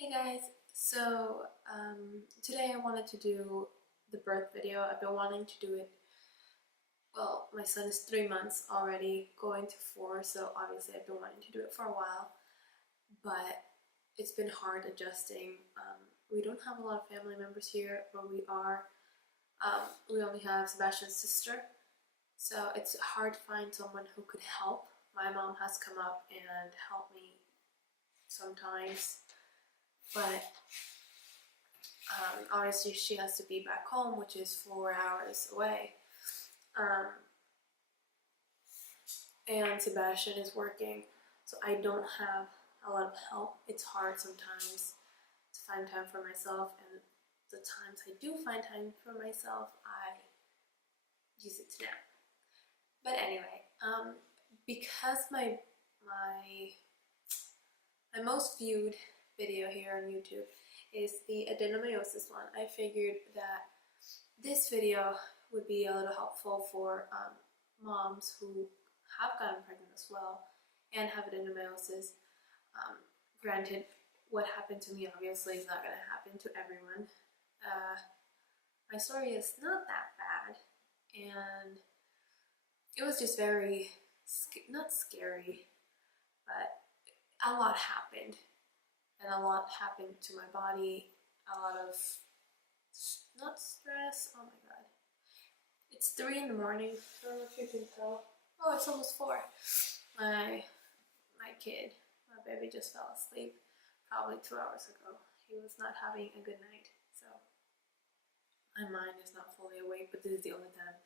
Hey guys, so today I wanted to do the birth video. I've been wanting to do it. Well, my son is 3 months already, going to 4, so obviously I've been wanting to do it for a while, but it's been hard adjusting. We don't have a lot of family members here, but we only have Sebastian's sister, so it's hard to find someone who could help. My mom has come up and helped me sometimes, but obviously she has to be back home, which is 4 hours away. And Sebastian is working, so I don't have a lot of help. It's hard sometimes to find time for myself, and the times I do find time for myself, I use it to nap. But anyway, because my most viewed video here on YouTube is the adenomyosis one, I figured that this video would be a little helpful for moms who have gotten pregnant as well and have adenomyosis. Granted, what happened to me obviously is not going to happen to everyone. My story is not that bad, and it was just very, not scary, but a lot happened. And a lot happened to my body, a lot of, not stress, oh my god. It's 3 in the morning, I don't know if you can tell. Oh, it's almost 4. My baby just fell asleep probably 2 hours ago. He was not having a good night, so my mind is not fully awake, but this is the only time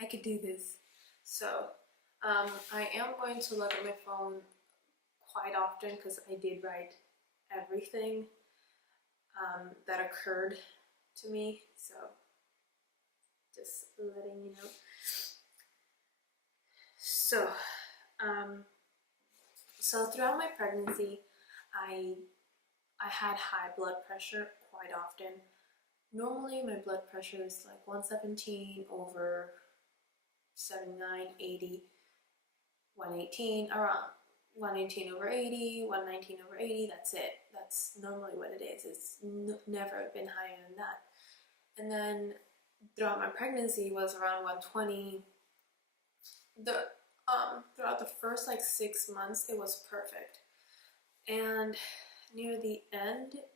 I could do this. So I am going to look at my phone quite often because I did write everything that occurred to me, so just letting you know. So throughout my pregnancy, I had high blood pressure quite often. Normally my blood pressure is like 117 over 79, 80, 118, around 118 over 80, 119 over 80, that's it. That's normally what it is. It's never been higher than that. And then throughout my pregnancy was around 120. Throughout the first like 6 months it was perfect. And near the end it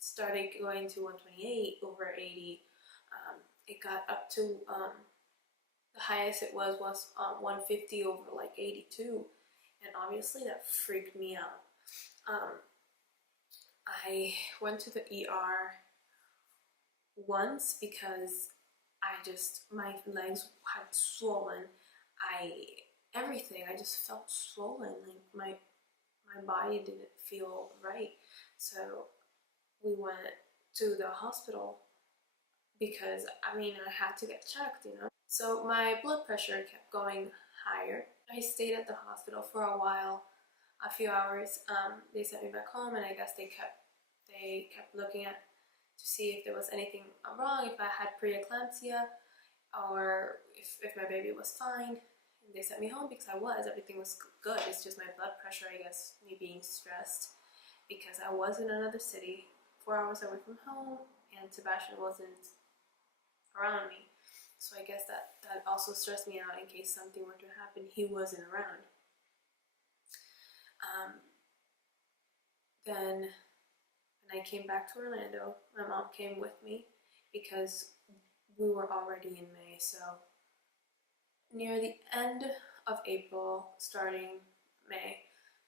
started going to 128 over 80. It got up to, the highest it was 150 over like 82. And obviously that freaked me out. I went to the ER once because my legs had swollen. I just felt swollen. Like my body didn't feel right. So we went to the hospital because, I had to get checked, So my blood pressure kept going higher. I stayed at the hospital for a while, a few hours. They sent me back home, and I guess they kept looking at to see if there was anything wrong, if I had preeclampsia, or if my baby was fine. And they sent me home because everything was good. It's just my blood pressure, I guess, me being stressed because I was in another city, 4 hours away from home, and Sebastian wasn't around me. So I guess that also stressed me out in case something were to happen. He wasn't around. Then when I came back to Orlando, my mom came with me because we were already in May. So near the end of April, starting May,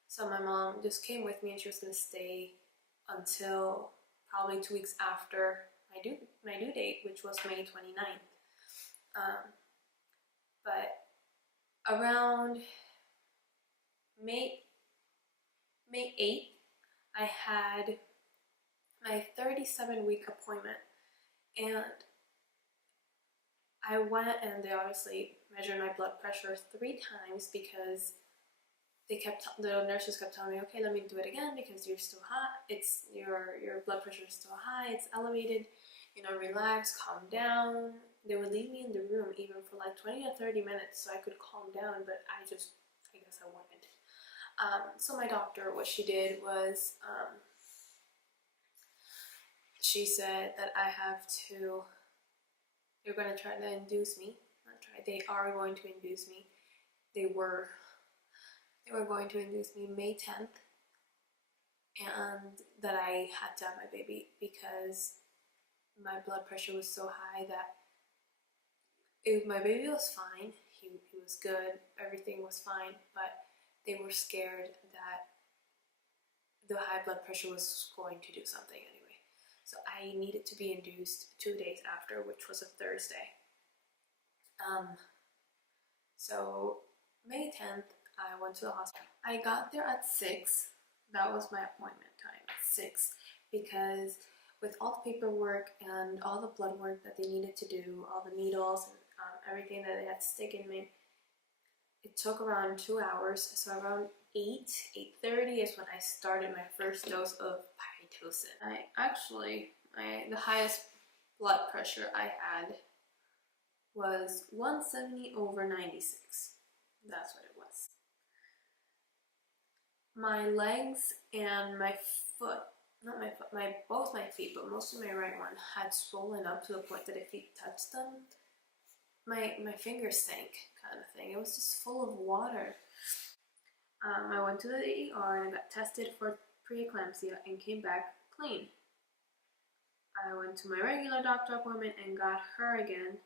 so my mom just came with me, and she was going to stay until probably 2 weeks after my due date, which was May 29th. But around May 8th, I had my 37-week appointment, and I went, and they obviously measured my blood pressure 3 times because the nurses kept telling me, okay, let me do it again because you're still hot. It's your blood pressure is still high. It's elevated. Relax, calm down. They would leave me in the room even for like 20 or 30 minutes so I could calm down, but I guess I wouldn't. So my doctor, what she did was she said that I have to, they're going to try to induce me, not try, they are going to induce me. They were going to induce me May 10th, and that I had to have my baby because my blood pressure was so high that my baby was fine, he was good, everything was fine, but they were scared that the high blood pressure was going to do something anyway. So I needed to be induced 2 days after, which was a Thursday. So May 10th, I went to the hospital. I got there at 6. That was my appointment time, at 6, because with all the paperwork and all the blood work that they needed to do, all the needles and everything that they had to stick in me, it took around 2 hours. So around 8:30 is when I started my first dose of Pitocin. The highest blood pressure I had was 170/96. That's what it was. My legs and my foot, not my foot, both my feet, but mostly my right one, had swollen up to the point that if you touched them, my fingers sank, kind of thing. It was just full of water. I went to the ER and I got tested for preeclampsia and came back clean. I went to my regular doctor appointment and got her again,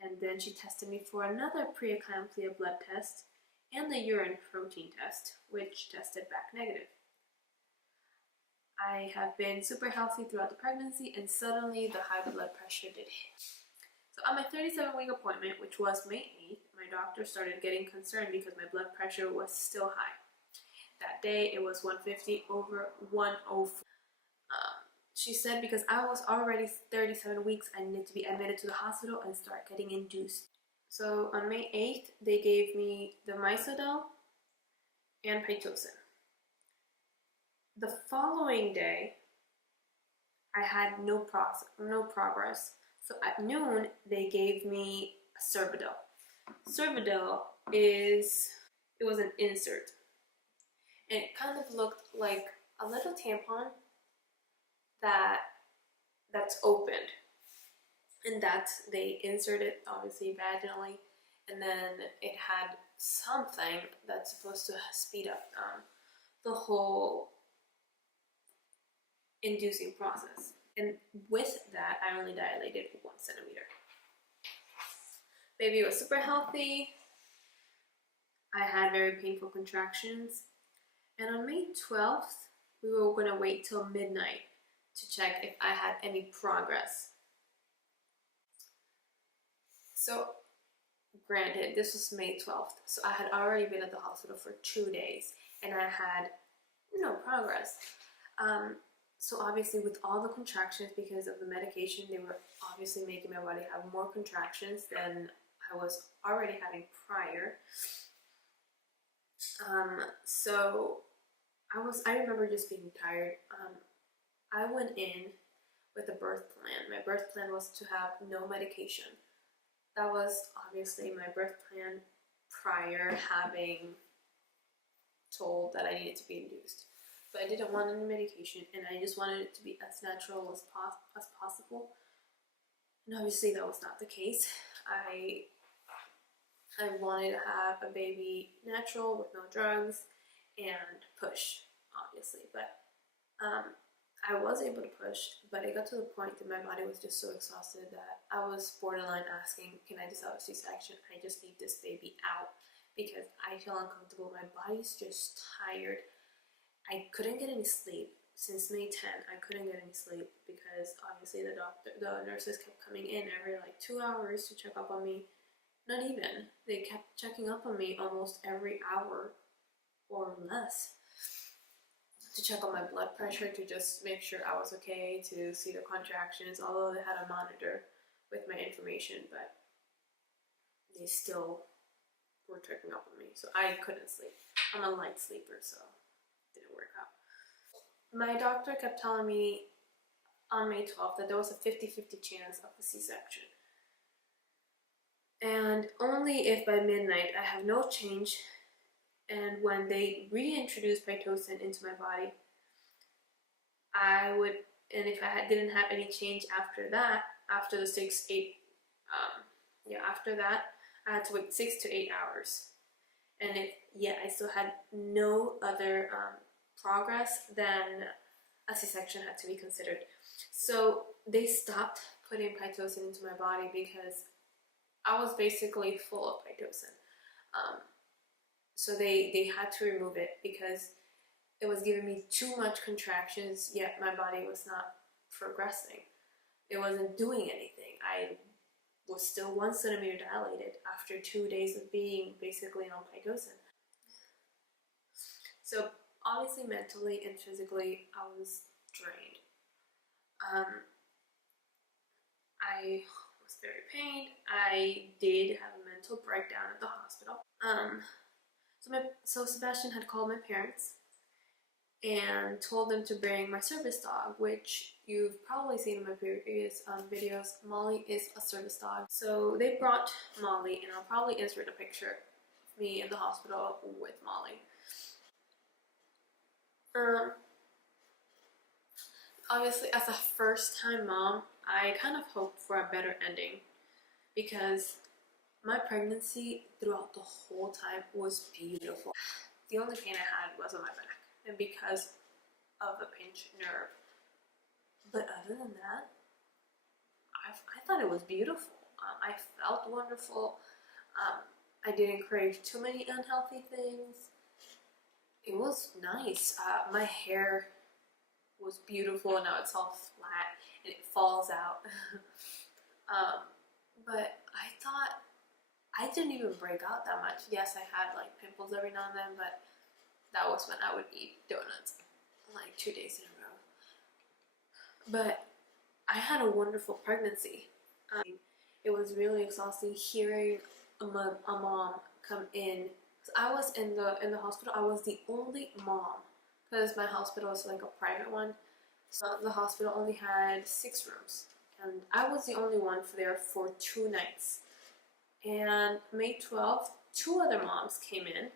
and then she tested me for another preeclampsia blood test and the urine protein test, which tested back negative. I have been super healthy throughout the pregnancy, and suddenly the high blood pressure did hit. So at my 37-week appointment, which was May 8th, my doctor started getting concerned because my blood pressure was still high. That day it was 150/104. She said because I was already 37 weeks, I needed to be admitted to the hospital and start getting induced. So on May 8th, they gave me the Misodel and Pitocin. The following day, I had no progress. So at noon, they gave me Servidil. Servidil it was an insert. And it kind of looked like a little tampon that's opened. And they inserted obviously vaginally, and then it had something that's supposed to speed up the whole inducing process. And with that, I only dilated 1 centimeter. Baby was super healthy. I had very painful contractions. And on May 12th, we were going to wait till midnight to check if I had any progress. So, granted, this was May 12th, so I had already been at the hospital for 2 days, and I had no progress. So obviously with all the contractions, because of the medication, they were obviously making my body have more contractions than I was already having prior. So I remember just being tired. I went in with a birth plan. My birth plan was to have no medication. That was obviously my birth plan prior having told that I needed to be induced. But I didn't want any medication, and I just wanted it to be as natural as possible. And obviously that was not the case. I wanted to have a baby natural with no drugs and push, obviously. But I was able to push, but it got to the point that my body was just so exhausted that I was borderline asking, can I just have a C-section? I just need this baby out because I feel uncomfortable. My body's just tired. I couldn't get any sleep. Since May 10th, I couldn't get any sleep because obviously the nurses kept coming in every like 2 hours to check up on me. Not even. They kept checking up on me almost every hour or less to check on my blood pressure, to just make sure I was okay, to see the contractions, although they had a monitor with my information, but they still were checking up on me, so I couldn't sleep. I'm a light sleeper, so it didn't work out. My doctor kept telling me on May 12th that there was a 50-50 chance of a C-section. And only if by midnight I have no change, and when they reintroduced Pitocin into my body, I would and if I didn't have any change after that, after the 6-8, after that, I had to wait 6 to 8 hours. And if yet I still had no other progress, then a C-section had to be considered. So they stopped putting Pitocin into my body because I was basically full of Pitocin. So they had to remove it because it was giving me too much contractions, yet my body was not progressing. It wasn't doing anything. I was still 1 centimeter dilated after 2 days of being basically on Pitocin. So obviously mentally and physically I was drained. I was very pained. I did have a mental breakdown at the hospital. So Sebastian had called my parents and told them to bring my service dog, which you've probably seen in my previous videos. Molly is a service dog. So they brought Molly, and I'll probably insert a picture of me in the hospital with Molly. Obviously, as a first-time mom, I kind of hoped for a better ending because my pregnancy throughout the whole time was beautiful. The only pain I had was on my back, and because of a pinched nerve. But other than that, I thought it was beautiful. I felt wonderful. I didn't crave too many unhealthy things. It was nice. My hair was beautiful. Now it's all flat and it falls out. But I thought I didn't even break out that much. Yes, I had like pimples every now and then, but that was when I would eat donuts like 2 days in a row. But I had a wonderful pregnancy. It was really exhausting hearing a mom come in. I was in the hospital. I was the only mom because my hospital is like a private one. So the hospital only had 6 rooms, and I was the only one there for 2 nights. And May 12th, 2 other moms came in.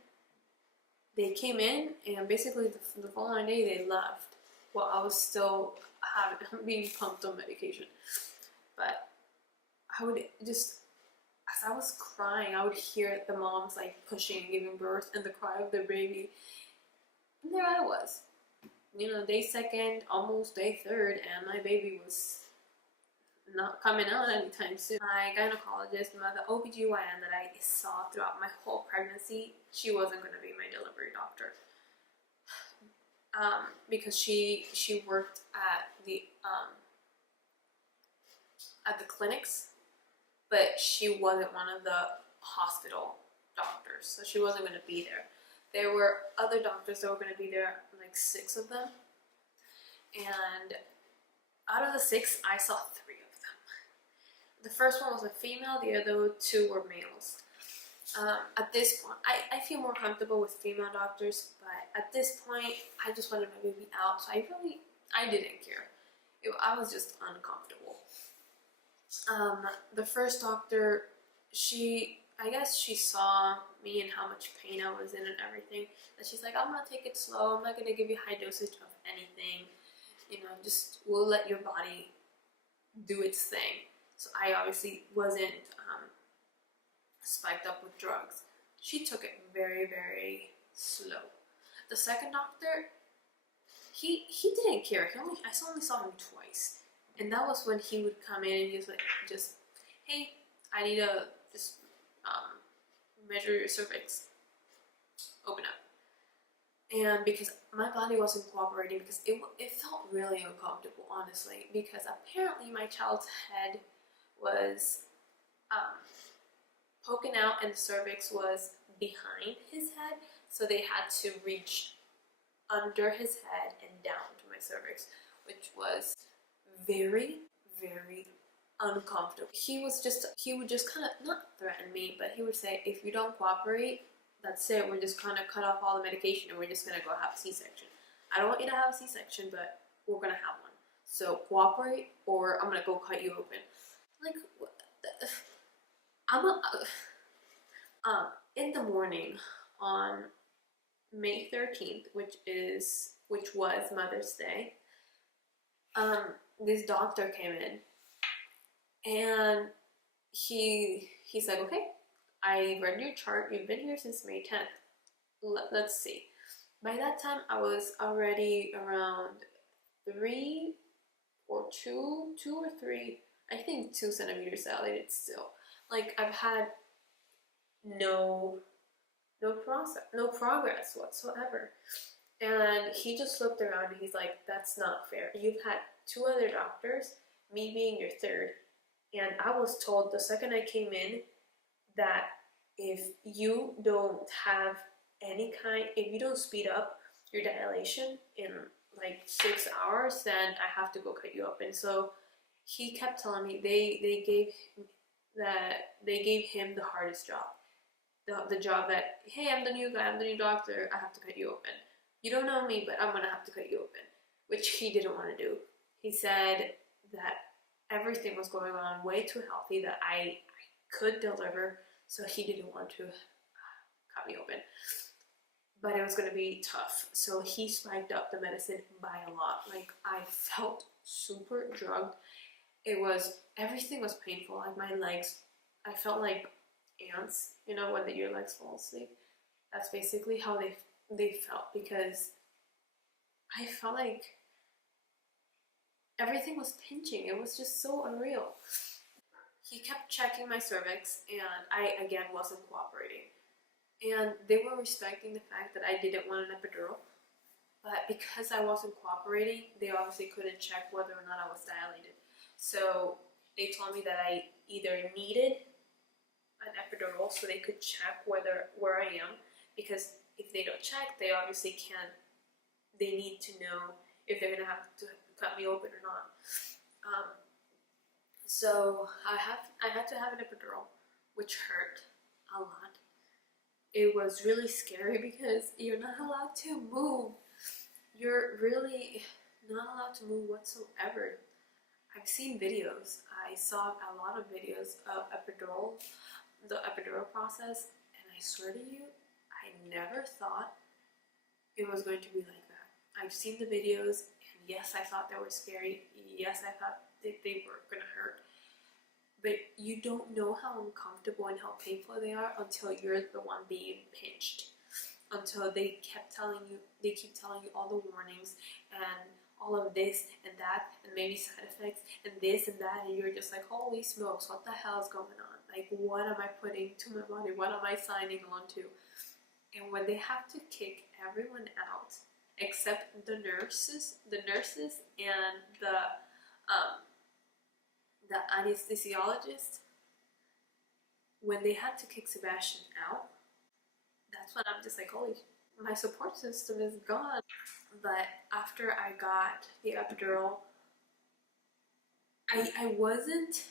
They came in, and basically the following day they left while I was still being pumped on medication. But I would just, as I was crying, I would hear the moms like pushing and giving birth and the cry of their baby. And there I was, you know, day 2nd, almost day 3rd, and my baby was not coming out anytime soon. My gynecologist, the OBGYN that I saw throughout my whole pregnancy, she wasn't going to be my delivery doctor. Because she worked at the clinics, but she wasn't one of the hospital doctors, so she wasn't going to be there. There were other doctors that were going to be there, like 6 of them, and out of the 6, I saw 3 of them. The first one was a female, the other 2 were males. At this point, I feel more comfortable with female doctors, but at this point, I just wanted my baby out, so I didn't care. I was just uncomfortable. The first doctor, I guess she saw me and how much pain I was in and everything, and she's like, I'm gonna take it slow, I'm not gonna give you high dosage of anything, you know, just we'll let your body do its thing. So I obviously wasn't spiked up with drugs. She took it very, very slow. The second doctor, he didn't care. I only saw him twice, and that was when he would come in and he was like, just, hey, I need to just measure your cervix, open up. And because my body wasn't cooperating, because it felt really uncomfortable, honestly, because apparently my child's head was poking out and the cervix was behind his head, so they had to reach under his head and down to my cervix, which was very, very uncomfortable. He would just kind of, not threaten me, but he would say, if you don't cooperate, that's it, we're just gonna cut off all the medication and we're just gonna go have a C-section. I don't want you to have a C-section, but we're gonna have one. So cooperate or I'm gonna go cut you open. Like, what the, in the morning on May 13th, which was Mother's Day, this doctor came in, and he's like, okay, I read your chart. You've been here since May 10th. Let's see. By that time, I was already around 3 or 3, I think 2 centimeters dilated still. Like, I've had no progress whatsoever. And he just looked around and he's like, that's not fair. You've had 2 other doctors, me being your 3rd. And I was told the second I came in that if you don't have if you don't speed up your dilation in like 6 hours, then I have to go cut you open. So he kept telling me they gave him the hardest job. The job that, hey, I'm the new guy, I'm the new doctor, I have to cut you open. You don't know me, but I'm gonna have to cut you open, which he didn't want to do. He said that everything was going on way too healthy, that I could deliver, so he didn't want to cut me open. But it was gonna be tough, so he spiked up the medicine by a lot. Like, I felt super drugged. Everything was painful. Like, my legs, I felt like ants, you know, when your legs fall asleep. That's basically how they felt, because I felt like everything was pinching. It was just so unreal. He kept checking my cervix, and I again wasn't cooperating. And they were respecting the fact that I didn't want an epidural, but because I wasn't cooperating, they obviously couldn't check whether or not I was dilated. So they told me that I either needed an epidural so they could check where I am, because if they don't check, they obviously can't. They need to know if they're gonna have to cut me open or not. So I had to have an epidural, which hurt a lot. It was really scary because you're not allowed to move. You're really not allowed to move whatsoever. I've seen videos. I saw a lot of videos of the epidural process, and I swear to you, I never thought it was going to be like that. I've seen the videos, and yes, I thought they were scary. Yes, I thought they were gonna hurt. But you don't know how uncomfortable and how painful they are until you're the one being pinched. Until they keep telling you all the warnings and all of this and that, and maybe side effects and this and that, and you're just like, holy smokes, what the hell is going on? Like, what am I putting to my body? What am I signing on to? And when they have to kick everyone out except the nurses and the anesthesiologist, when they had to kick Sebastian out, that's when I'm just like, holy, my support system is gone. But after I got the epidural, I wasn't,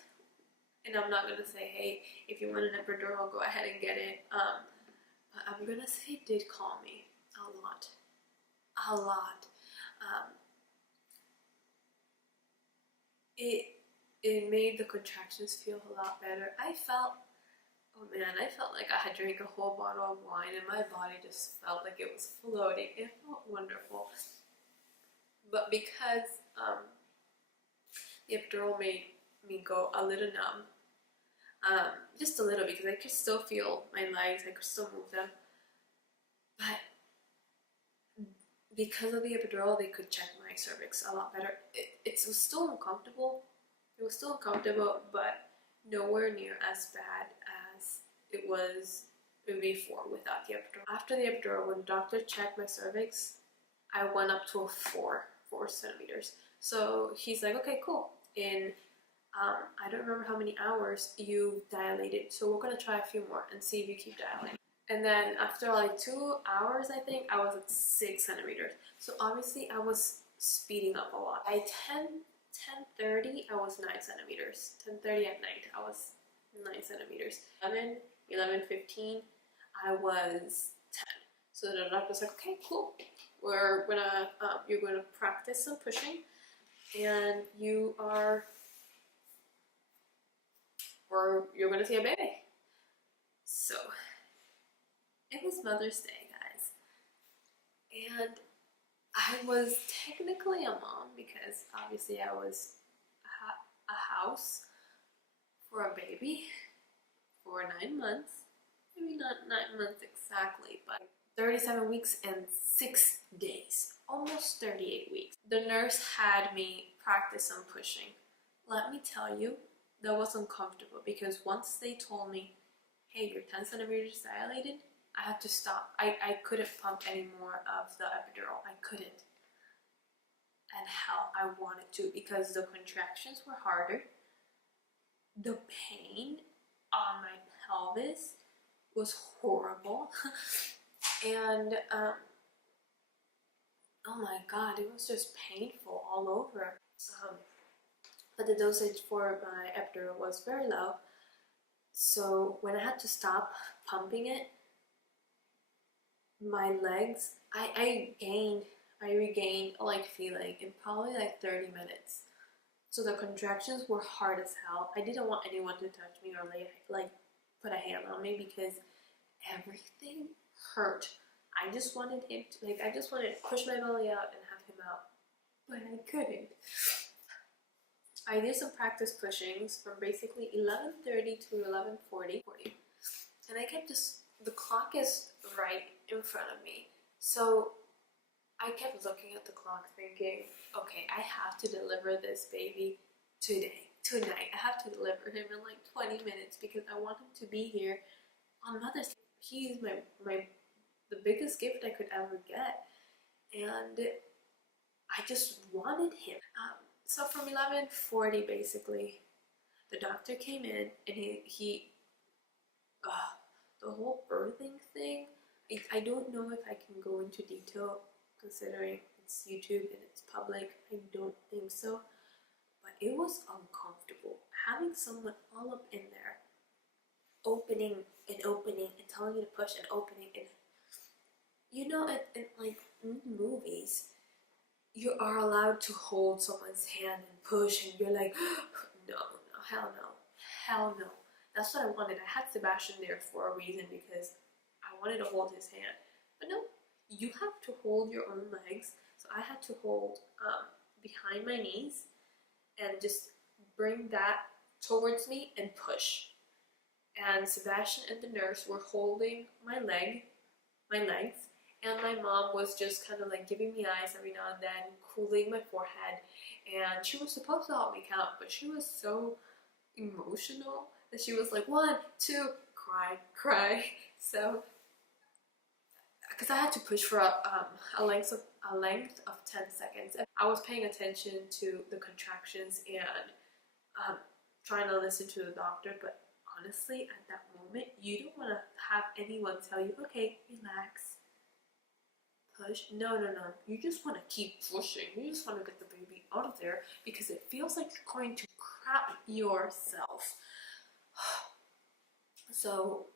and I'm not gonna say, hey, if you want an epidural, go ahead and get it. But I'm gonna say it did calm me a lot. It made the contractions feel a lot better. I felt like I had drank a whole bottle of wine, and my body just felt like it was floating. It felt wonderful. But because the epidural made me go a little numb, just a little, because I could still feel my legs, I could still move them. But because of the epidural, they could check my cervix a lot better. It was still uncomfortable. It was still uncomfortable, but nowhere near as bad as it was before without the epidural. After the epidural, when the doctor checked my cervix, I went up to a 4 centimeters. So he's like, okay, cool. In I don't remember how many hours you dilated, so we're gonna try a few more and see if you keep dilating. And then after like 2 hours, I think, I was at 6 centimeters. So obviously I was speeding up a lot. By 10:30, I was 9 centimeters. 10:30 at night, I was 9 centimeters. 11:15, I was 10. So the doctor was like, okay, cool. You're gonna practice some pushing, and you're gonna see a baby. So it was Mother's Day, guys, and I was technically a mom because obviously I was a house for a baby for 9 months. Maybe not 9 months exactly, but 37 weeks and 6 days. Almost 38 weeks. The nurse had me practice some pushing. Let me tell you, that was uncomfortable because once they told me, hey, you're 10 centimeters dilated, I had to stop. I couldn't pump any more of the epidural. I couldn't. And hell, I wanted to because the contractions were harder. The pain on my pelvis was horrible. And oh my god, it was just painful all over. But the dosage for my epidural was very low. So when I had to stop pumping it, my legs, I regained like feeling in probably like 30 minutes. So the contractions were hard as hell. I didn't want anyone to touch me or like put a hand on me because everything hurt. I just wanted him to, like, I just wanted to push my belly out and have him out, but I couldn't. I did some practice pushings from basically 11:30 to 11:40, and I kept the clock is right in front of me, so I kept looking at the clock thinking, okay, I have to deliver this baby tonight. I have to deliver him in like 20 minutes because I want him to be here on Mother's Day. He's the biggest gift I could ever get, and I just wanted him. So from 11:40 basically, the doctor came in and he the whole birthing thing, I don't know if I can go into detail considering it's YouTube and it's public. I don't think so, but it was uncomfortable having someone all up in there opening and telling you to push and opening, and you know, in like movies you are allowed to hold someone's hand and push and you're like no, hell no. That's what I wanted. I had Sebastian there for a reason because I wanted to hold his hand, but no, you have to hold your own legs. So I had to hold behind my knees and just bring that towards me and push. And Sebastian and the nurse were holding my legs, and my mom was just kind of like giving me eyes every now and then, cooling my forehead, and she was supposed to help me count, but she was so emotional that she was like 1, 2, cry. So because I had to push for a length of 10 seconds. I was paying attention to the contractions and trying to listen to the doctor, but honestly, at that moment, you don't want to have anyone tell you, okay, relax, push. No. You just want to keep pushing. You just want to get the baby out of there because it feels like you're going to crap yourself. So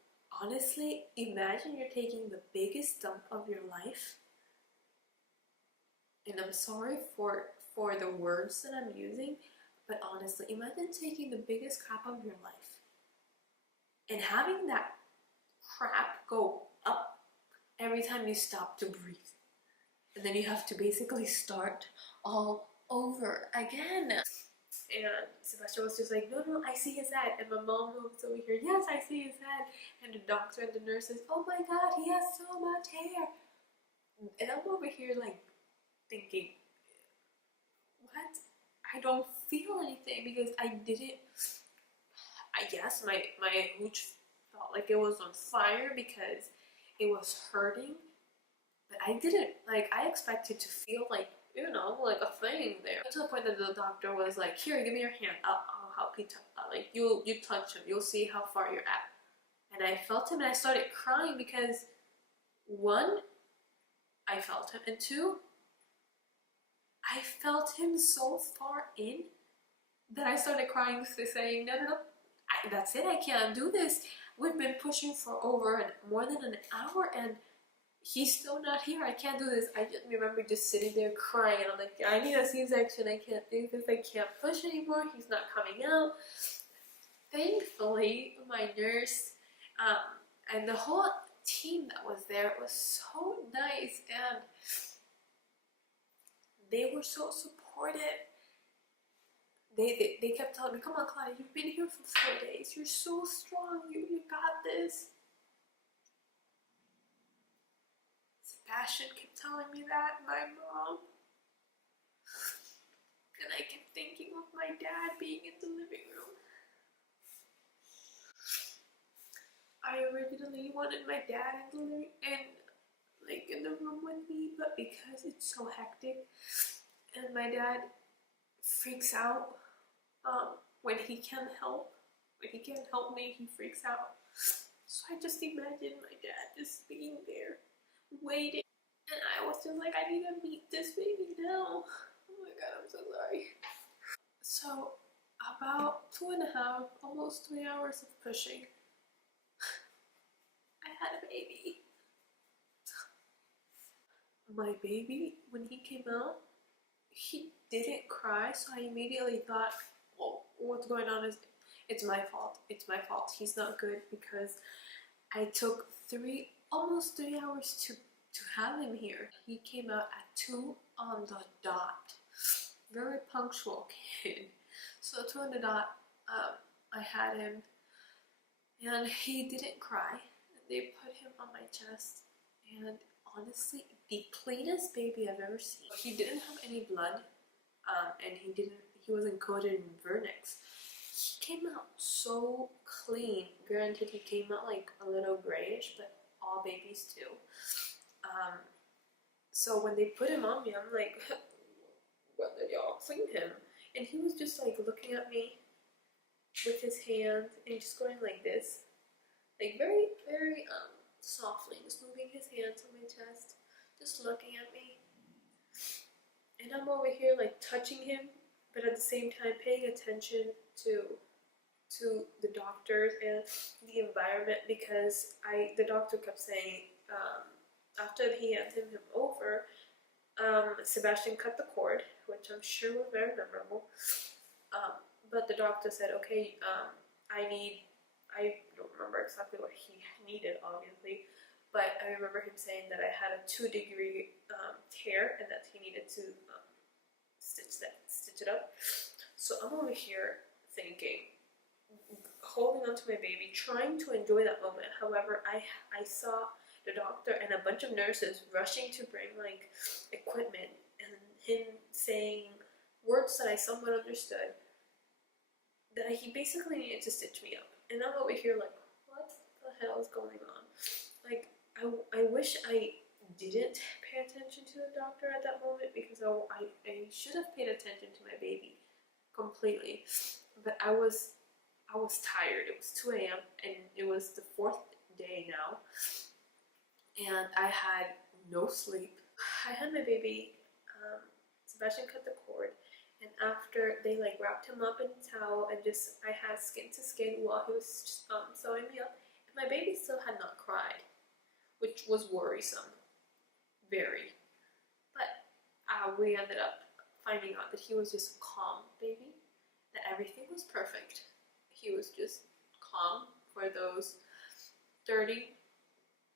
honestly, imagine you're taking the biggest dump of your life, and I'm sorry for the words that I'm using, but honestly, imagine taking the biggest crap of your life and having that crap go up every time you stop to breathe, and then you have to basically start all over again. And Sebastian was just like, no, I see his head. And my mom was over here, yes, I see his head. And the doctor and the nurse says, oh my god, he has so much hair. And I'm over here like thinking, what? I don't feel anything because I guess my hooch felt like it was on fire because it was hurting. But I didn't, like, I expected to feel like, you know, like a thing there. To the point that the doctor was like, here, give me your hand. I'll help you. Like, you touch him. You'll see how far you're at. And I felt him and I started crying because 1, I felt him, and 2, I felt him so far in that I started crying, saying, no, that's it. I can't do this. We've been pushing for more than an hour and he's still not here. I can't do this. I just remember just sitting there crying, and I'm like, I need a C-section. I can't do this. I can't push anymore. He's not coming out. Thankfully, my nurse and the whole team that was there was so nice, and they were so supportive. They kept telling me, come on, Claudia, you've been here for 4 days. You're so strong. You got this. Sebastian kept telling me that, my mom. And I kept thinking of my dad being in the living room. I originally wanted my dad in the room with me, but because it's so hectic and my dad freaks out when he can't help. When he can't help me, he freaks out. So I just imagine my dad just being there, waiting. And I was just like, I need to meet this baby now. Oh my god, I'm so sorry. So about 2.5, almost 3 hours of pushing, I had a baby. My baby, when he came out, he didn't cry, so I immediately thought, well, what's going on is it's my fault. It's my fault. He's not good because I took almost 3 hours to have him here. He came out at 2 on the dot. Very punctual kid. So 2 on the dot, I had him, and he didn't cry. They put him on my chest, and honestly, the cleanest baby I've ever seen. He didn't have any blood, and he wasn't coated in vernix. He came out so clean. Granted, he came out like a little grayish, but all babies do. So when they put him on me, I'm like, what did y'all clean him? And he was just like looking at me with his hand and just going like this, like very, very softly, just moving his hands on my chest, just looking at me. And I'm over here like touching him, but at the same time paying attention to the doctors and the environment, because the doctor kept saying, after he handed him over, Sebastian cut the cord, which I'm sure was very memorable. But the doctor said, okay, I don't remember exactly what he needed, obviously, but I remember him saying that I had a 2-degree tear and that he needed to stitch it up. So I'm over here thinking, holding on to my baby, trying to enjoy that moment. However, I saw the doctor and a bunch of nurses rushing to bring like equipment, and him saying words that I somewhat understood, that he basically needed to stitch me up. And I'm over here like, what the hell is going on? Like, I wish I didn't pay attention to the doctor at that moment, because I should have paid attention to my baby completely. But I was tired. It was 2 a.m. and it was the 4th day now, and I had no sleep. I had my baby. Sebastian cut the cord, and after they like wrapped him up in a towel and just I had skin to skin while he was just sewing me up, and my baby still had not cried, which was worrisome, very. But we ended up finding out that he was just a calm baby, that everything was perfect. He was just calm for those 30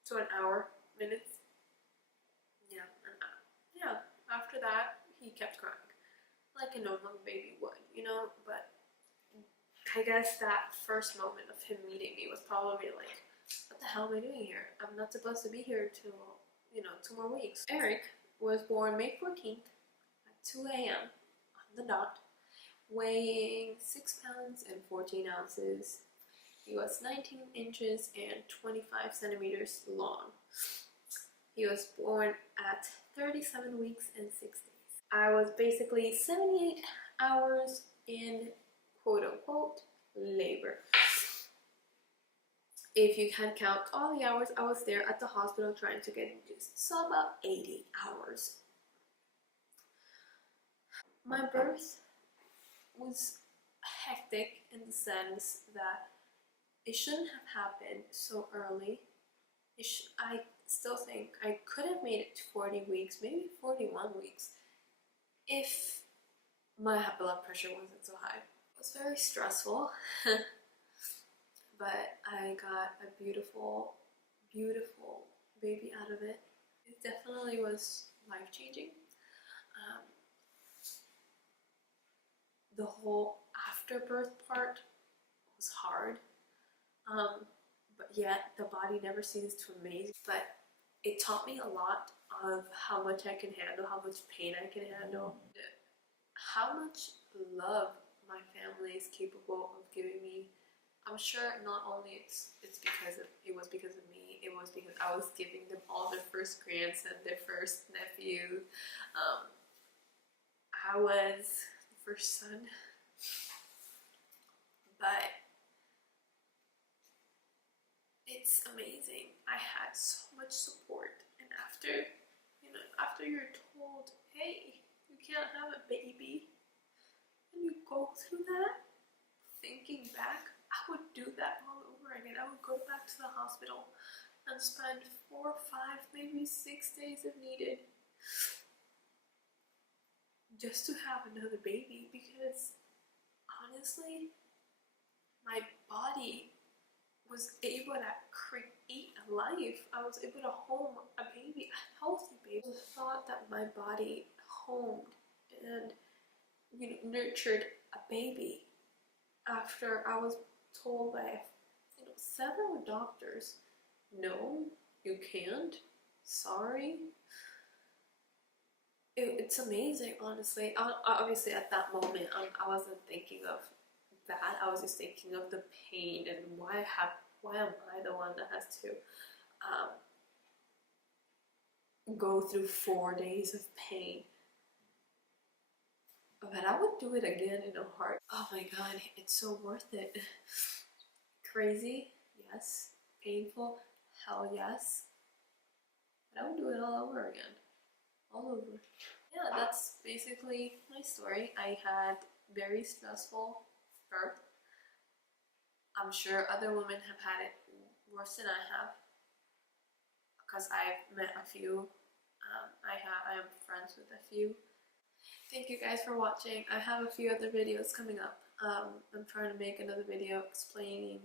to an hour minutes. Yeah, and yeah. After that, he kept crying, like a normal baby would, you know. But I guess that first moment of him meeting me was probably like, what the hell am I doing here? I'm not supposed to be here till, 2 more weeks. Eric was born May 14th at 2 a.m. on the dot, weighing 6 pounds and 14 ounces. He was 19 inches and 25 centimeters long. He was born at 37 weeks and 6 days. I was basically 78 hours in quote-unquote labor. If you can count all the hours I was there at the hospital trying to get induced. So about 80 hours. My birth was hectic in the sense that it shouldn't have happened so early. I still think I could have made it to 40 weeks, maybe 41 weeks, if my blood pressure wasn't so high. It was very stressful, but I got a beautiful, beautiful baby out of it. It definitely was life-changing. the whole afterbirth part was hard. But yet the body never ceases to amaze. But it taught me a lot of how much I can handle, how much pain I can handle, how much love my family is capable of giving me. I'm sure not only it was because of me, it was because I was giving them all their first grandson, their first nephew. I was the first son. But it's amazing. I had so much support, and after you're told, hey, you can't have a baby, and you go through that, thinking back, I would do that all over again. I would go back to the hospital and spend 4, 5, maybe 6 days if needed just to have another baby, because honestly, my body was able to create a life. I was able to home a baby, a healthy baby. The thought that my body homed and nurtured a baby after I was told by several doctors, no, you can't, sorry. It's amazing, honestly. Obviously at that moment I wasn't thinking of that. I was just thinking of the pain and why am I the one that has to go through 4 days of pain. But I would do it again in a heart. Oh my god, it's so worth it. Crazy, yes. Painful, hell yes. But I would do it all over again. All over. Yeah, that's basically my story. I had very stressful birth. I'm sure other women have had it worse than I have, because I've met a few. I am friends with a few. Thank you guys for watching. I have a few other videos coming up. I'm trying to make another video explaining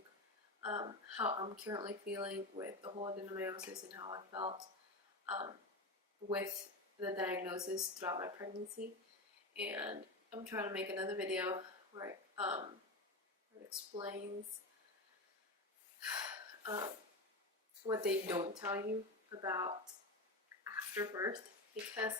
how I'm currently feeling with the whole adenomyosis and how I felt with the diagnosis throughout my pregnancy. And I'm trying to make another video where it explains what they don't tell you about after birth, because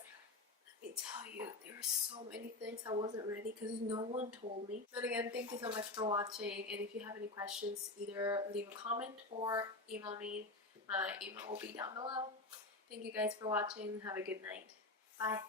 let me tell you, there are so many things I wasn't ready because no one told me. But again, thank you so much for watching, and if you have any questions, either leave a comment or email me. My email will be down below. Thank you guys for watching. Have a good night. Bye.